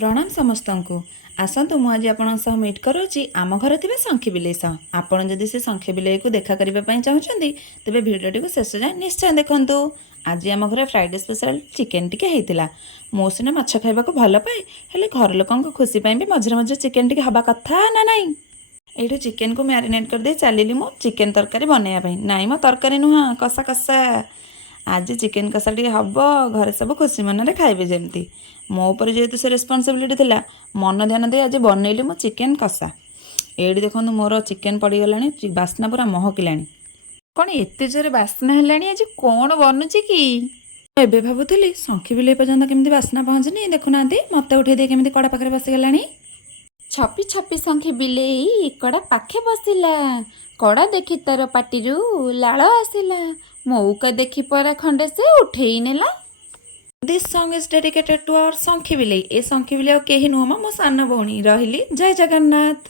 प्रणाम समस्त को आसतु मुझे आपण मीट करुँची आम घर थी शंखी बिले आपड़ जदि से शंखी बिले को देखा करने चाहते तेज भिडियो शेष जाए निश्चय देखूँ। आज आम घर फ्राइडे स्पेशल चिकेन टिके होता मो सीना माछ खाइबा भल पाए हेले घर लोक खुशी भी मझे मझे चिकेन टिके हवा कथा ना नाई ये चिकेन को मैरिनेट कर दे चलिली मो चिकेन तरकारी बनवाई नाई मो तरकारी नुह कषा कषा आज चिकेन कषा टी हम घरे सब खुशी मन में खाइबे जमती मो ऊपर जेहेतु से रेस्पॉन्सिबिलिटी थिला मन ध्यान दे आज बनइली मो चिकेन कषा ये देखो मोर चिकेन पड़गला बास्ना पूरा महकिलानी कौन एत जोरे बास्ना है आज कौन बनुची कि एबे भावुली शंखी बिले पर्यंत केमती बास्ना पहुँचनी देखुना मत उठे दे केमती कड़ा पाखे बसीगला छपी छपी शंखी बिलेई कड़ा पाखे बसिला कड़ा देखी तार पाटी लाल आसिला मौका देखी परा खंडे से उठेई नेला। This song is dedicated to our शंखी बिले ए शंखी बिले के नुह मो सान भौणी रही जय जगन्नाथ।